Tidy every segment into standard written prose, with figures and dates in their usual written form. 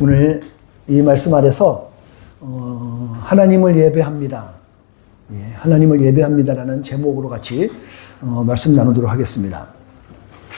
오늘 이 말씀 아래서 하나님을 예배합니다. 하나님을 예배합니다라는 제목으로 같이 말씀 나누도록 하겠습니다.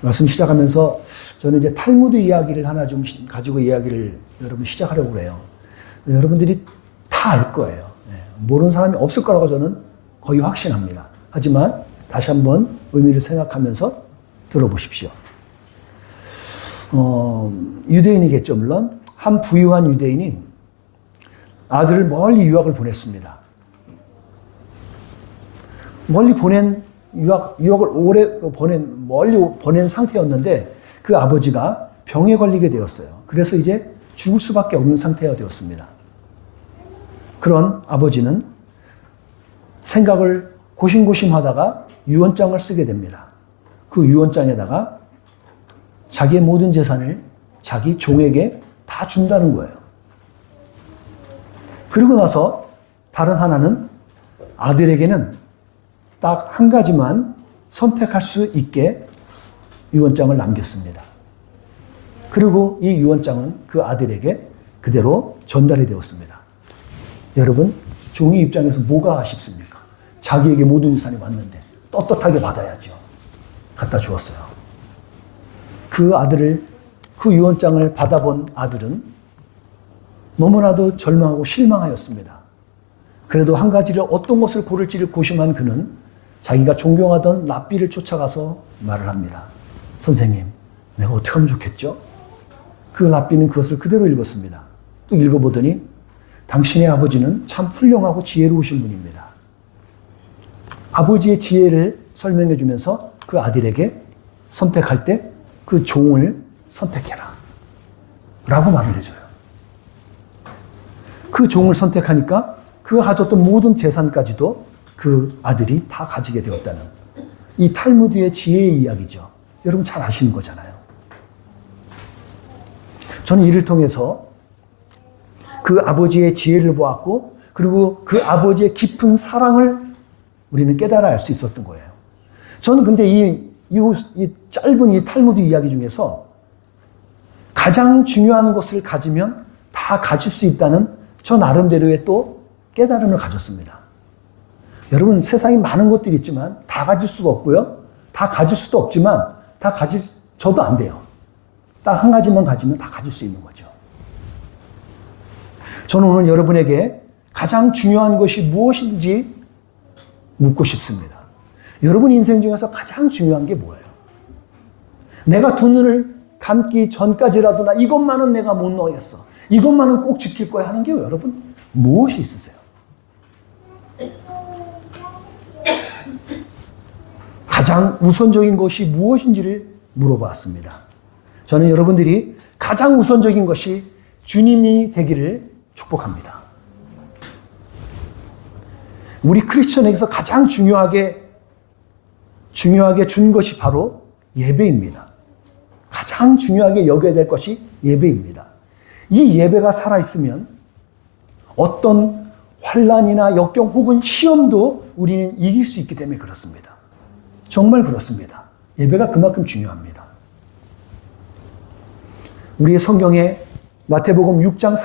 말씀 시작하면서 저는 이제 탈무드 이야기를 하나 좀 가지고 이야기를 여러분 시작하려고 해요. 여러분들이 다 알 거예요. 모르는 사람이 없을 거라고 저는 거의 확신합니다. 하지만 다시 한번 의미를 생각하면서 들어보십시오. 유대인이겠죠, 물론. 한 부유한 유대인이 아들을 멀리 유학을 보냈습니다. 멀리 보낸 유학을 오래 멀리 보낸 상태였는데 그 아버지가 병에 걸리게 되었어요. 그래서 이제 죽을 수밖에 없는 상태가 되었습니다. 그런 아버지는 생각을 고심고심하다가 유언장을 쓰게 됩니다. 그 유언장에다가 자기의 모든 재산을 자기 종에게 다 준다는 거예요. 그리고 나서 다른 하나는 아들에게는 딱 한 가지만 선택할 수 있게 유언장을 남겼습니다. 그리고 이 유언장은 그 아들에게 그대로 전달이 되었습니다. 여러분, 종의 입장에서 뭐가 아쉽습니까? 자기에게 모든 유산이 왔는데 떳떳하게 받아야죠. 갖다 주었어요. 그 유언장을 받아본 아들은 너무나도 절망하고 실망하였습니다. 그래도 한 가지를 어떤 것을 고를지를 고심한 그는 자기가 존경하던 랍비를 쫓아가서 말을 합니다. 선생님, 내가 어떻게 하면 좋겠죠? 그 랍비는 그것을 그대로 읽었습니다. 또 읽어보더니 당신의 아버지는 참 훌륭하고 지혜로우신 분입니다. 아버지의 지혜를 설명해 주면서 그 아들에게 선택할 때 그 종을 선택해라 라고 말을 해줘요. 그 종을 선택하니까 그가 가졌던 모든 재산까지도 그 아들이 다 가지게 되었다는 이 탈무드의 지혜의 이야기죠. 여러분 잘 아시는 거잖아요. 저는 이를 통해서 그 아버지의 지혜를 보았고 그리고 그 아버지의 깊은 사랑을 우리는 깨달아 알 수 있었던 거예요. 저는 근데 이 짧은 이 탈무드 이야기 중에서 가장 중요한 것을 가지면 다 가질 수 있다는 저 나름대로의 또 깨달음을 가졌습니다. 여러분, 세상에 많은 것들이 있지만 다 가질 수가 없고요. 다 가질 수도 없지만 저도 안 돼요. 딱 한 가지만 가지면 다 가질 수 있는 거죠. 저는 오늘 여러분에게 가장 중요한 것이 무엇인지 묻고 싶습니다. 여러분 인생 중에서 가장 중요한 게 뭐예요? 내가 두 눈을 감기 전까지라도 나 이것만은 내가 못 넣겠어. 이것만은 꼭 지킬 거야 하는 게 여러분 무엇이 있으세요? 가장 우선적인 것이 무엇인지를 물어봤습니다. 저는 여러분들이 가장 우선적인 것이 주님이 되기를 축복합니다. 우리 크리스천에게서 가장 중요하게 준 것이 바로 예배입니다. 가장 중요하게 여겨야 될 것이 예배입니다. 이 예배가 살아있으면 어떤 환난이나 역경 혹은 시험도 우리는 이길 수 있기 때문에 그렇습니다. 정말 그렇습니다. 예배가 그만큼 중요합니다. 우리의 성경에 마태복음 6장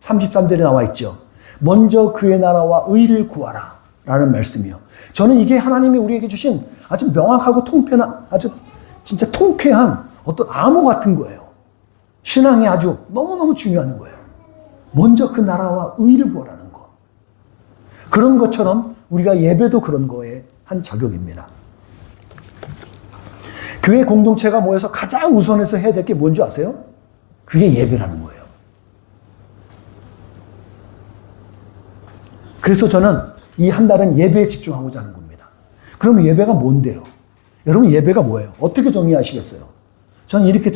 33절에 나와 있죠. 먼저 그의 나라와 의를 구하라 라는 말씀이요. 저는 이게 하나님이 우리에게 주신 아주 명확하고 통쾌한, 아주 진짜 통쾌한 어떤 암호 같은 거예요. 신앙이 아주 너무너무 중요한 거예요. 먼저 그 나라와 의를 구하라는 거. 그런 것처럼 우리가 예배도 그런 거에 한 자격입니다. 교회 공동체가 모여서 가장 우선해서 해야 될 게 뭔지 아세요? 그게 예배라는 거예요. 그래서 저는 이 한 달은 예배에 집중하고자 하는 겁니다. 그럼 예배가 뭔데요? 여러분 예배가 뭐예요? 어떻게 정리하시겠어요? 저는 이렇게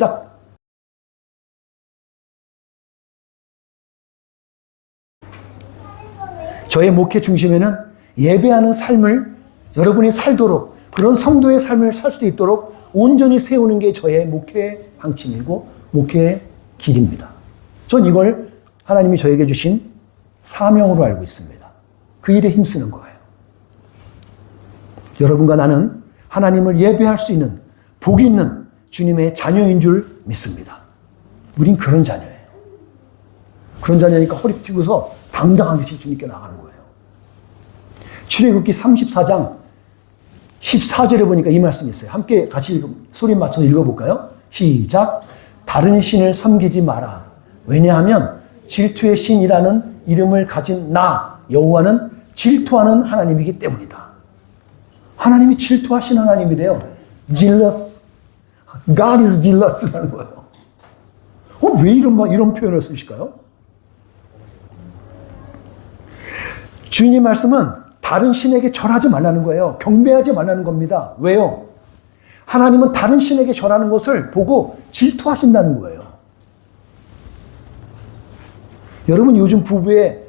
저의 목회 중심에는 예배하는 삶을 여러분이 살도록 그런 성도의 삶을 살 수 있도록 온전히 세우는 게 저의 목회의 방침이고 목회의 길입니다. 전 이걸 하나님이 저에게 주신 사명으로 알고 있습니다. 그 일에 힘쓰는 거예요. 여러분과 나는 하나님을 예배할 수 있는 복 있는 주님의 자녀인 줄 믿습니다. 우린 그런 자녀예요. 그런 자녀니까 허리 튀고서 당당하게 주님께 나가는 거예요. 출애굽기 34장 14절에 보니까 이 말씀이 있어요. 함께 같이 소리 맞춰서 읽어볼까요? 시작. 다른 신을 섬기지 마라. 왜냐하면 질투의 신이라는 이름을 가진 나 여호와는 질투하는 하나님이기 때문이다. 하나님이 질투하신 하나님이래요. jealous. God is jealous라는 거예요. 왜 이런 표현을 쓰실까요? 주님 말씀은 다른 신에게 절하지 말라는 거예요. 경배하지 말라는 겁니다. 왜요? 하나님은 다른 신에게 절하는 것을 보고 질투하신다는 거예요. 여러분 요즘 부부에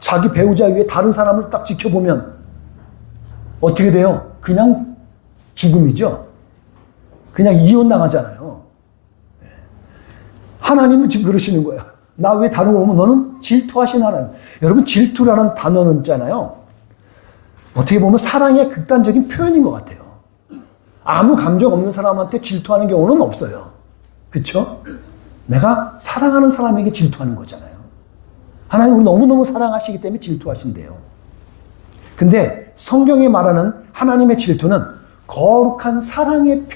자기 배우자 위에 다른 사람을 딱 지켜보면 어떻게 돼요? 그냥 죽음이죠. 그냥 이혼당하잖아요. 하나님은 지금 그러시는 거예요. 나 왜 다른 거 보면 너는 질투하신 하나님. 여러분 질투라는 단어는 있잖아요. 어떻게 보면 사랑의 극단적인 표현인 것 같아요. 아무 감정 없는 사람한테 질투하는 경우는 없어요. 그렇죠? 내가 사랑하는 사람에게 질투하는 거잖아요. 하나님 우리 너무너무 사랑하시기 때문에 질투하신대요. 근데 성경이 말하는 하나님의 질투는 거룩한 사랑의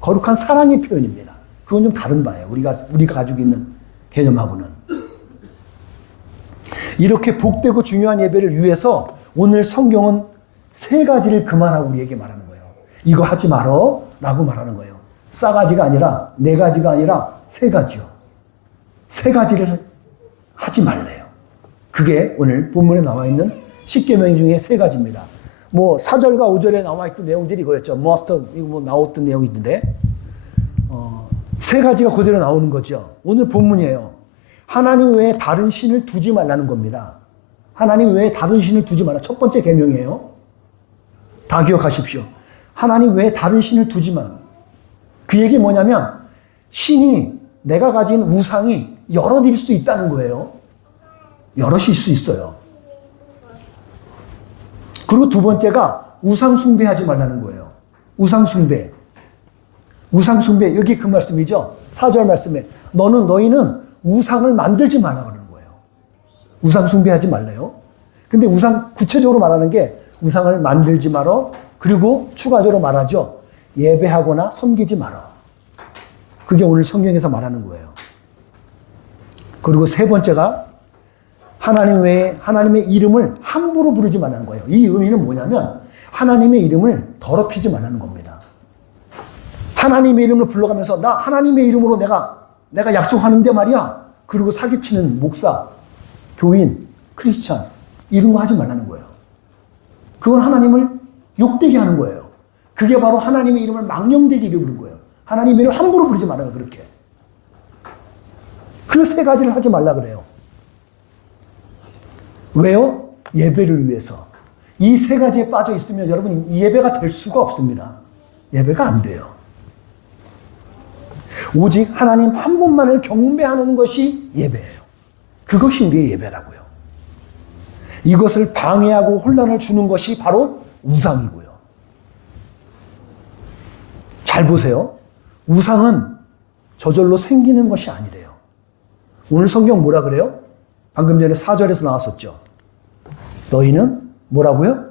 거룩한 사랑의 표현입니다. 그건 좀 다른 바예요. 우리가 가지고 있는 개념하고는. 이렇게 복되고 중요한 예배를 위해서 오늘 성경은 3가지를 그만하고 우리에게 말하는 거예요. 이거 하지 말어 라고 말하는 거예요. 싸가지가 아니라 4가지가 아니라 3가지요. 3가지를 하지 말래요. 그게 오늘 본문에 나와 있는 10계명 중에 3가지입니다. 4절과 5절에 나와 있던 내용들이 이거였죠. 이거 나왔던 내용이 있는데 3가지가 그대로 나오는 거죠. 오늘 본문이에요. 하나님 외에 다른 신을 두지 말라는 겁니다. 하나님 외에 다른 신을 두지 말라. 첫 번째 계명이에요. 다 기억하십시오. 하나님 외에 다른 신을 두지 마. 그 얘기 뭐냐면 신이 내가 가진 우상이 여럿일 수 있다는 거예요. 여럿일 수 있어요. 그리고 두 번째가 우상 숭배하지 말라는 거예요. 우상 숭배. 우상 숭배. 여기 그 말씀이죠. 4절 말씀에 너희는 우상을 만들지 말라 그러는 거예요. 우상 숭배하지 말래요. 근데 구체적으로 말하는 게 우상을 만들지 말어. 그리고 추가적으로 말하죠. 예배하거나 섬기지 말어. 그게 오늘 성경에서 말하는 거예요. 그리고 3번째가 하나님 외에 하나님의 이름을 함부로 부르지 말라는 거예요. 이 의미는 뭐냐면 하나님의 이름을 더럽히지 말라는 겁니다. 하나님의 이름을 불러가면서 나 하나님의 이름으로 내가 약속하는데 말이야. 그리고 사기치는 목사, 교인, 크리스찬 이런 거 하지 말라는 거예요. 그건 하나님을 욕되게 하는 거예요. 그게 바로 하나님의 이름을 망령되게 부르는 거예요. 하나님의 이름을 함부로 부르지 말라고 그렇게. 그 3가지를 하지 말라 그래요. 왜요? 예배를 위해서. 이 3가지에 빠져 있으면 여러분 예배가 될 수가 없습니다. 예배가 안 돼요. 오직 하나님 한 분만을 경배하는 것이 예배예요. 그것이 우리의 예배라고요. 이것을 방해하고 혼란을 주는 것이 바로 우상이고요. 잘 보세요. 우상은 저절로 생기는 것이 아니래요. 오늘 성경 뭐라 그래요? 방금 전에 4절에서 나왔었죠. 너희는 뭐라고요?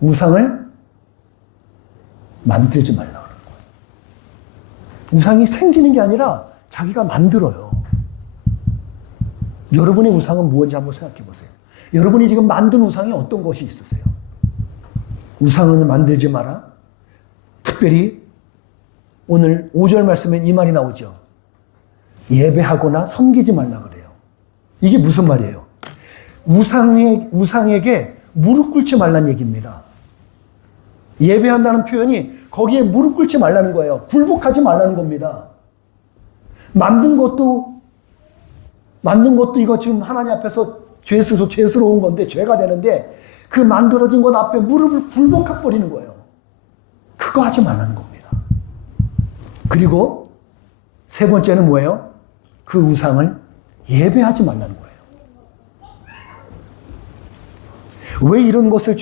우상을 만들지 말라 그러는 거예요. 우상이 생기는 게 아니라 자기가 만들어요. 여러분의 우상은 무엇인지 한번 생각해 보세요. 여러분이 지금 만든 우상이 어떤 것이 있으세요? 우상을 만들지 마라. 특별히 오늘 5절 말씀에 이 말이 나오죠. 예배하거나 섬기지 말라 그래요. 이게 무슨 말이에요? 우상에게 무릎 꿇지 말라는 얘기입니다. 예배한다는 표현이 거기에 무릎 꿇지 말라는 거예요. 굴복하지 말라는 겁니다. 만든 것도 이거 지금 하나님 앞에서 죄스러운 건데, 죄가 되는데, 그 만들어진 것 앞에 무릎을 굴복해버리는 거예요. 그거 하지 말라는 겁니다. 그리고 3번째는 뭐예요? 그 우상을 예배하지 말라는 거예요. 왜 이런 것을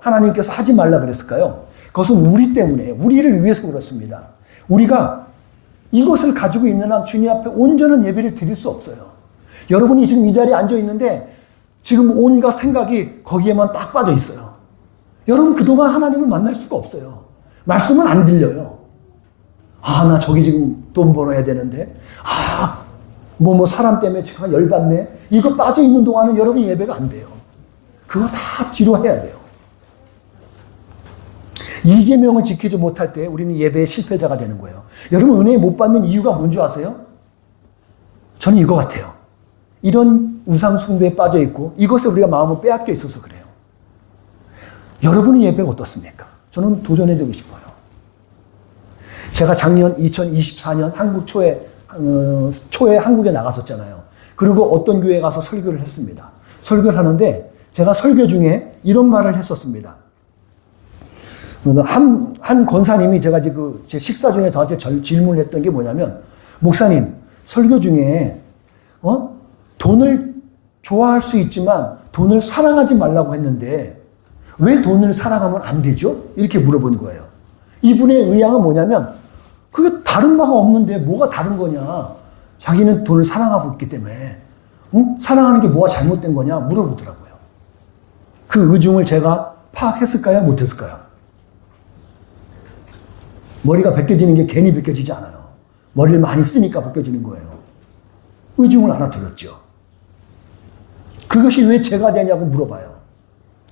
하나님께서 하지 말라 그랬을까요? 그것은 우리 때문에, 우리를 위해서 그렇습니다. 우리가 이것을 가지고 있는 한 주님 앞에 온전한 예배를 드릴 수 없어요. 여러분이 지금 이 자리에 앉아 있는데 지금 온갖 생각이 거기에만 딱 빠져 있어요. 여러분 그동안 하나님을 만날 수가 없어요. 말씀은 안 들려요. 아, 나 저기 지금 돈 벌어야 되는데, 아, 뭐 사람 때문에 제가 열받네. 이거 빠져 있는 동안은 여러분 예배가 안 돼요. 그거 다 뒤로 해야 돼요. 이 계명을 지키지 못할 때 우리는 예배의 실패자가 되는 거예요. 여러분 은혜 못 받는 이유가 뭔지 아세요? 저는 이거 같아요. 이런 우상 숭배에 빠져 있고 이것에 우리가 마음을 빼앗겨 있어서 그래요. 여러분의 예배가 어떻습니까? 저는 도전해주고 싶어요. 제가 작년 2024년 한국 초에 한국에 나갔었잖아요. 그리고 어떤 교회에 가서 설교를 했습니다. 설교를 하는데 제가 설교 중에 이런 말을 했었습니다. 한 권사님이 제가 제 식사 중에 저한테 질문을 했던 게 뭐냐면, 목사님, 설교 중에, 돈을 좋아할 수 있지만 돈을 사랑하지 말라고 했는데 왜 돈을 사랑하면 안 되죠? 이렇게 물어본 거예요. 이분의 의향은 뭐냐면, 그게 다른 바가 없는데 뭐가 다른 거냐. 자기는 돈을 사랑하고 있기 때문에, 사랑하는 게 뭐가 잘못된 거냐 물어보더라고요. 그 의중을 제가 파악했을까요? 못했을까요? 머리가 벗겨지는 게 괜히 벗겨지지 않아요. 머리를 많이 쓰니까 벗겨지는 거예요. 의중을 알아들었죠. 그것이 왜 죄가 되냐고 물어봐요.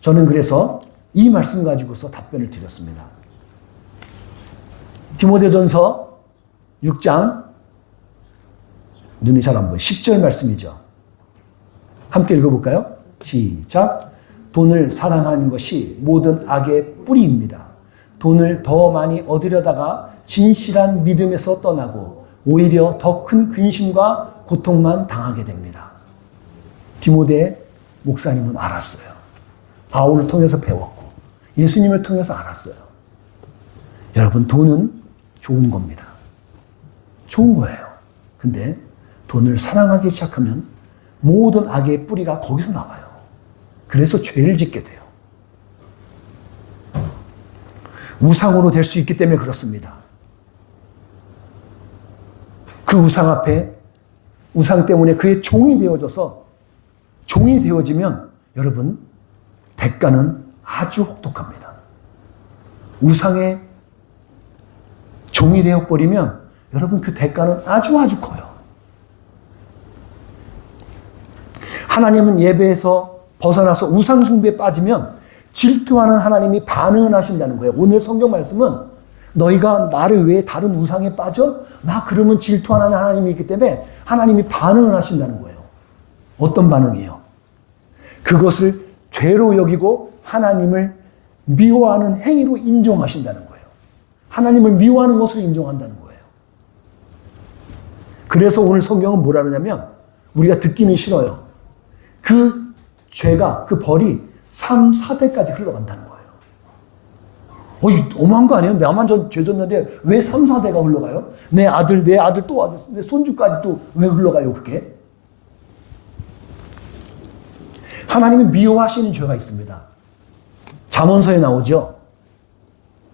저는 그래서 이 말씀 가지고서 답변을 드렸습니다. 디모데전서 6장 눈이 잘 안 보여. 10절 말씀이죠. 함께 읽어볼까요? 시작. 돈을 사랑하는 것이 모든 악의 뿌리입니다. 돈을 더 많이 얻으려다가 진실한 믿음에서 떠나고 오히려 더 큰 근심과 고통만 당하게 됩니다. 디모데 목사님은 알았어요. 바울을 통해서 배웠고 예수님을 통해서 알았어요. 여러분, 돈은 좋은 겁니다. 좋은 거예요. 근데 돈을 사랑하기 시작하면 모든 악의 뿌리가 거기서 나와요. 그래서 죄를 짓게 돼요. 우상으로 될 수 있기 때문에 그렇습니다. 그 우상 앞에, 우상 때문에 그의 종이 되어져서, 종이 되어지면 여러분 대가는 아주 혹독합니다. 우상의 종이 되어버리면 여러분 그 대가는 아주 커요. 하나님은 예배에서 벗어나서 우상 숭배에 빠지면 질투하는 하나님이 반응을 하신다는 거예요. 오늘 성경 말씀은 너희가 나를 왜 다른 우상에 빠져? 나 그러면 질투하는 하나님이 있기 때문에 하나님이 반응을 하신다는 거예요. 어떤 반응이에요? 그것을 죄로 여기고 하나님을 미워하는 행위로 인정하신다는 거예요. 하나님을 미워하는 것으로 인정한다는 거예요. 그래서 오늘 성경은 뭐라 그러냐면, 우리가 듣기는 싫어요. 그 죄가, 그 벌이 3, 4대까지 흘러간다는 거예요. 어마한 거 아니에요? 나만 죄 졌는데 왜 3, 4대가 흘러가요? 내 아들 또 아들, 내 손주까지 또 왜 흘러가요, 그게? 하나님이 미워하시는 죄가 있습니다. 잠언서에 나오죠?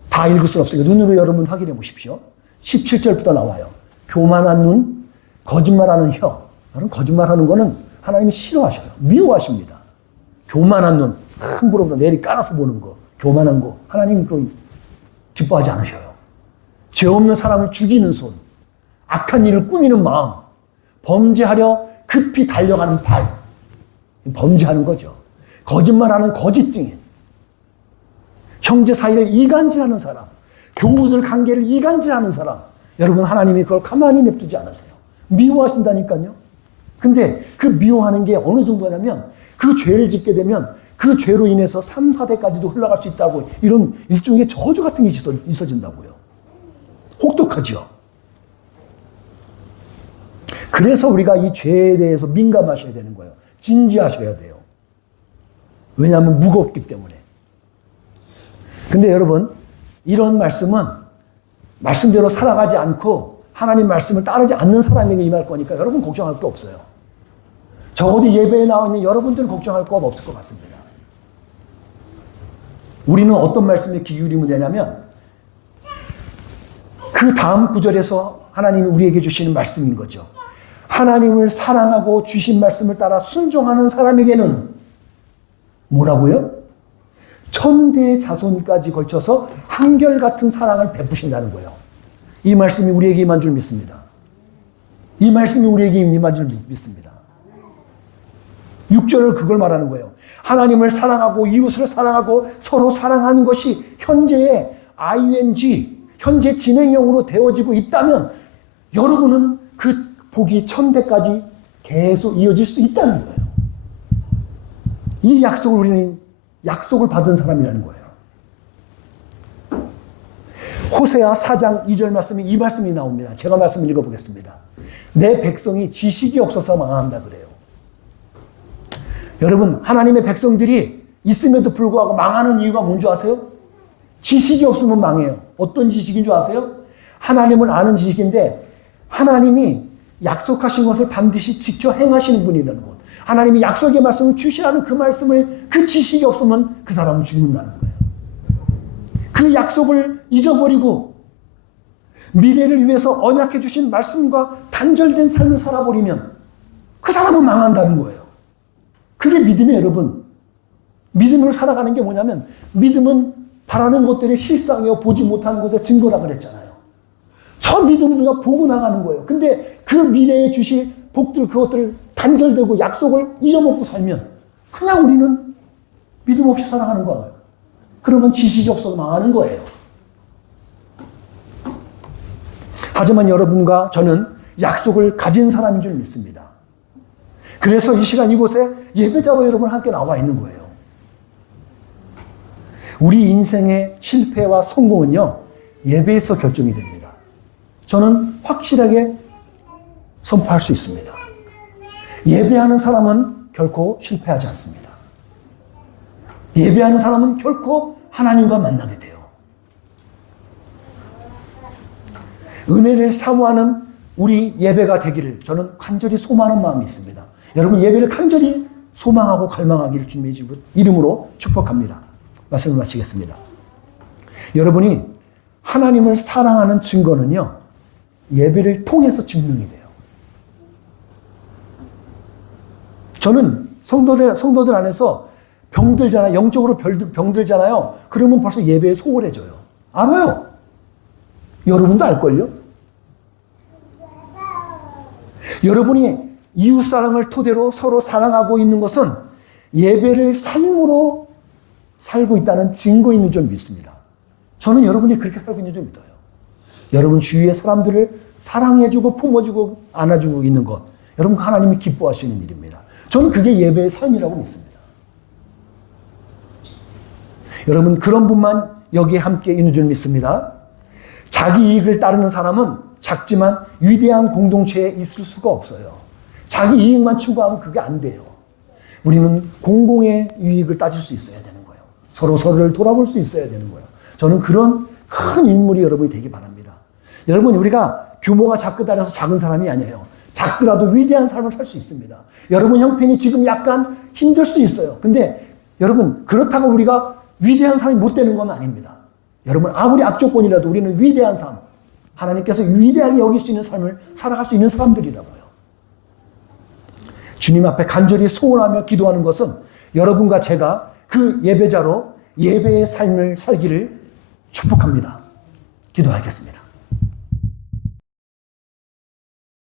다 읽을 수는 없어요. 눈으로 여러분 확인해 보십시오. 17절부터 나와요. 교만한 눈, 거짓말하는 혀. 여러분, 거짓말하는 거는 하나님이 싫어하셔요. 미워하십니다. 교만한 눈, 함부로 내리 깔아서 보는 거, 교만한 거, 하나님 그거 기뻐하지 않으셔요. 죄 없는 사람을 죽이는 손, 악한 일을 꾸미는 마음, 범죄하려 급히 달려가는 발, 범죄하는 거죠. 거짓말하는 거짓증인, 형제 사이를 이간질하는 사람, 교우들 관계를 이간질하는 사람, 여러분 하나님이 그걸 가만히 냅두지 않으세요. 미워하신다니까요. 근데 그 미워하는 게 어느 정도냐면, 그 죄를 짓게 되면 그 죄로 인해서 3, 4대까지도 흘러갈 수 있다고, 이런 일종의 저주 같은 게 있어진다고요. 혹독하죠. 그래서 우리가 이 죄에 대해서 민감하셔야 되는 거예요. 진지하셔야 돼요. 왜냐하면 무겁기 때문에. 근데 여러분, 이런 말씀은 말씀대로 살아가지 않고 하나님 말씀을 따르지 않는 사람에게 임할 거니까 여러분 걱정할 게 없어요. 적어도 예배에 나와 있는 여러분들은 걱정할 건 없을 것 같습니다. 우리는 어떤 말씀에 귀 기울이면 되냐면, 그 그 다음 구절에서 하나님이 우리에게 주시는 말씀인 거죠. 하나님을 사랑하고 주신 말씀을 따라 순종하는 사람에게는 뭐라고요? 천대 자손까지 걸쳐서 한결같은 사랑을 베푸신다는 거예요. 이 말씀이 우리에게 임한 줄 믿습니다. 이 말씀이 우리에게 임한 줄 믿습니다. 6절을 그걸 말하는 거예요. 하나님을 사랑하고 이웃을 사랑하고 서로 사랑하는 것이 현재의 ing, 현재 진행형으로 되어지고 있다면 여러분은 그 복이 천대까지 계속 이어질 수 있다는 거예요. 이 약속을 우리는 약속을 받은 사람이라는 거예요. 호세아 4장 2절 말씀이 이 말씀이 나옵니다. 제가 말씀 읽어보겠습니다. 내 백성이 지식이 없어서 망한다 그래요. 여러분, 하나님의 백성들이 있음에도 불구하고 망하는 이유가 뭔지 아세요? 지식이 없으면 망해요. 어떤 지식인 줄 아세요? 하나님을 아는 지식인데 하나님이 약속하신 것을 반드시 지켜 행하시는 분이라는 것. 하나님이 약속의 말씀을 주시라는 그 말씀을, 그 지식이 없으면 그 사람은 죽는다는 거예요. 그 약속을 잊어버리고 미래를 위해서 언약해 주신 말씀과 단절된 삶을 살아버리면 그 사람은 망한다는 거예요. 그게 믿음이에요, 여러분. 믿음으로 살아가는 게 뭐냐면 믿음은 바라는 것들이 실상이요 보지 못하는 것의 증거라 그랬잖아요. 저 믿음을 우리가 보고 나가는 거예요. 근데 그 미래에 주실 복들 그것들을 단절되고 약속을 잊어먹고 살면 그냥 우리는 믿음 없이 살아가는 거예요. 그러면 지식이 없어서 망하는 거예요. 하지만 여러분과 저는 약속을 가진 사람인 줄 믿습니다. 그래서 이 시간 이곳에 예배자로 여러분 함께 나와 있는 거예요. 우리 인생의 실패와 성공은요, 예배에서 결정이 됩니다. 저는 확실하게 선포할 수 있습니다. 예배하는 사람은 결코 실패하지 않습니다. 예배하는 사람은 결코 하나님과 만나게 돼요. 은혜를 사모하는 우리 예배가 되기를 저는 간절히 소망하는 마음이 있습니다. 여러분 예배를 간절히 소망하고 갈망하기를 주님의 이름으로 축복합니다. 말씀을 마치겠습니다. 여러분이 하나님을 사랑하는 증거는요, 예배를 통해서 증명이 돼요. 저는 성도들 안에서 병들잖아요. 영적으로 병들잖아요. 그러면 벌써 예배에 소홀해져요. 알아요. 여러분도 알걸요? 여러분이 이웃사랑을 토대로 서로 사랑하고 있는 것은 예배를 삶으로 살고 있다는 증거인 줄 믿습니다. 저는 여러분이 그렇게 살고 있는 줄 믿어요. 여러분 주위의 사람들을 사랑해주고 품어주고 안아주고 있는 것, 여러분 하나님이 기뻐하시는 일입니다. 저는 그게 예배의 삶이라고 믿습니다. 여러분 그런 분만 여기에 함께 있는 줄 믿습니다. 자기 이익을 따르는 사람은 작지만 위대한 공동체에 있을 수가 없어요. 자기 이익만 추구하면 그게 안 돼요. 우리는 공공의 이익을 따질 수 있어야 되는 거예요. 서로를 돌아볼 수 있어야 되는 거예요. 저는 그런 큰 인물이 여러분이 되기 바랍니다. 여러분 우리가 규모가 작다라서 작은 사람이 아니에요. 작더라도 위대한 삶을 살 수 있습니다. 여러분 형편이 지금 약간 힘들 수 있어요. 근데 여러분 그렇다고 우리가 위대한 사람이 못 되는 건 아닙니다. 여러분 아무리 악조건이라도 우리는 위대한 삶, 하나님께서 위대하게 여길 수 있는 삶을 살아갈 수 있는 사람들이라고요. 주님 앞에 간절히 소원하며 기도하는 것은 여러분과 제가 그 예배자로 예배의 삶을 살기를 축복합니다. 기도하겠습니다.